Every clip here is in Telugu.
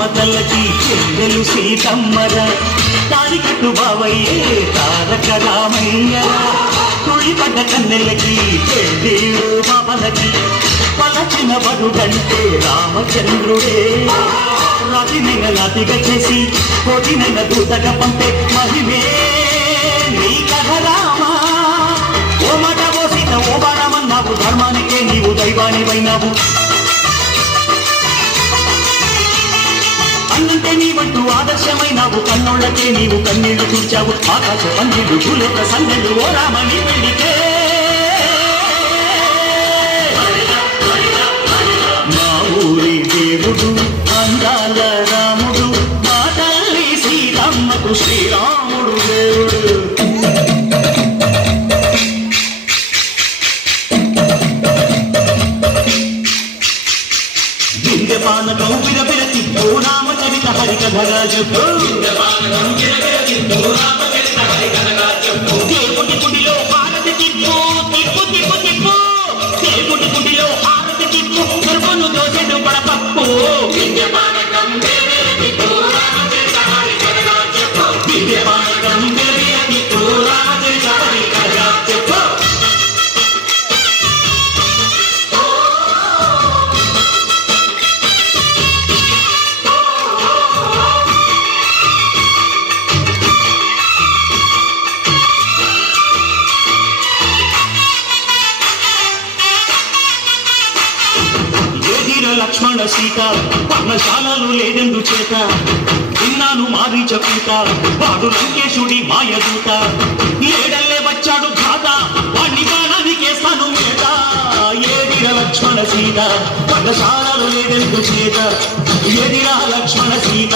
మమతలకి చెల్లెలు సీతమ్మరా తారికట్టు బావయ్యే తారక రామయ్యరా తుళిపడ్డ కన్నెలకి పెళ్ళిడు బాబలకి పలచిన బడుగంటే రామచంద్రుడే రవినైన నాతిగా చేసి కోటినైన దూతగా పంపే మహిమే నీ కథ రామా ఓ మాట ఓ సీత ఓ బాణమన్నావు ధర్మానికే నీవు దైవానివైనావు అన్నంటే నీవంటూ ఆదర్శమైనావు కన్నోళ్ళకే నీవు కన్నీళ్లు చూచావు ఆకాశ పందిళ్ళు భూలోక సందెళ్ళు ఓ రామని పెళ్లికే మా ఊరి దేవుడు అందాల రాముడు మా తల్లి సీతమ్మకు శ్రీరాముడు దేవుడు వింధ్యపానకం విరవిరతి ఓ రామచరిత హరికథగా చెప్పు దేవుడి గుడిలో హారతి తిప్పు తిప్పు తిప్పు తిప్పు దేవుడి గుడిలో హారతి తిప్పు గర్భను దోసెడు పడపప్పు వింధ్యపానకం విరవిరతి ఓ రామచరిత హరికథగా చెప్పు వింధ్యపానకం విరవిరతి ఓ రామచరిత హరికథగా చెప్పు లక్ష్మణ సీత పర్ణశాలలు లేదెందు చేత విన్నాను మారీచ పూత వాడు లంకేశుడి మాయదూత ఏడల్లే వచ్చాడు ఘాత వాణ్ణి బాణానికేస్తాను మేత ఏదిరా లక్ష్మణ సీత పర్ణశాలలో లేదెందు చేత ఏదిరా లక్ష్మణ సీత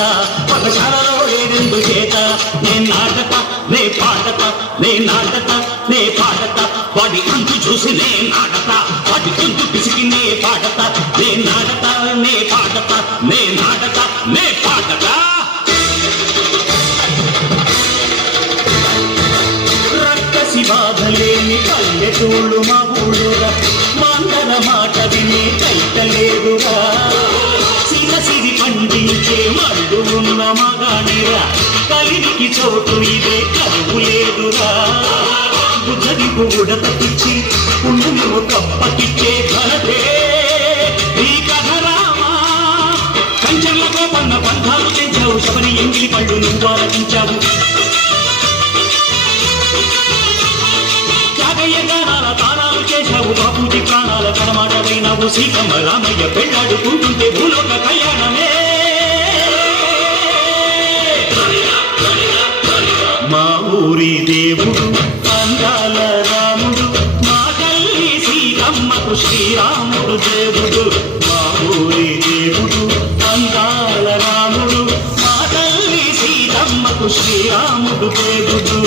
పర్ణశాలలో లేదెందు చేత నే నాటక నే పాడత నే నాటక నే పాడత వాడి అంతు చూసి నే నాటత వాడి గొంతు పిసికి నే పాడత నే నాటత నే పాడత నే నాటత నే పాడత రక్కసి బాధలేని పల్లెటూళ్ళు మా ఊళ్ళురా మాందర మాట విని కైకలేదురా సిరి పండించే మడుగు ఉన్న మగానిరా కలిరికి చోటు ఇదే కరువు లేదురా బుద్ధదిపు ఉడతకిచ్చి పుణ్యము కప్పకిచ్చే ఘనతే ఈ కథ రామా కంచెలతో పన్న బంధాలు తెంచావు శబరి ఎంగిలి పళ్ళు నువ్వు ఆరగించావు త్యాగయ్య గానాల తానాలు చేశావు బాపూజీ ప్రాణాల కడమాటమైనావు సీతమ్మ రామయ్య పెళ్ళాడుకుంటుంటే భూలోక కళ్యాణమే మా ఊరి దేవుడు అందాల రాముడు మా తల్లి సీతమ్మకు శ్రీరాముడు దేవుడు మా ఊరి దేవుడు అందాల రాముడు మా తల్లి సీతమ్మకు శ్రీరాముడు దేవుడు